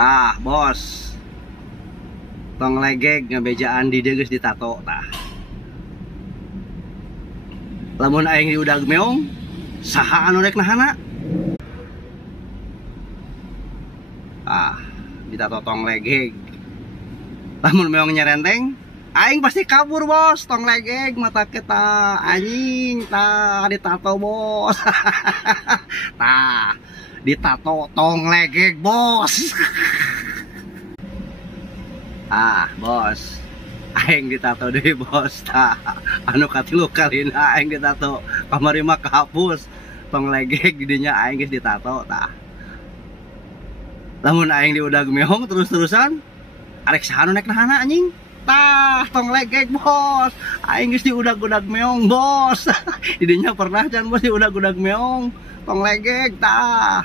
Tah bos, tong legeg ngabejaan di dieu geus ditato tah. Lamun aing di udag meong, saha anu rek nahana? Ditato tong legeg. Lamun meong nyerenteng, aing pasti kabur bos. Tong legeg mata kita anjing tah ditato bos. Tah ditato tong legeg bos. Bos, aing ditato deh bos. Tah anu katilu kalina aing ditato kamari mah kahapus. Tong legeg didinya aing geus ditato tah. Lamun aing di udag meong terus-terusan arek saha nu nek nahana anjing? Tah tong legeg bos. Aing geus di udag-udag meong bos. Didinya pernah can bos di udag-udag meong tong legeg tah.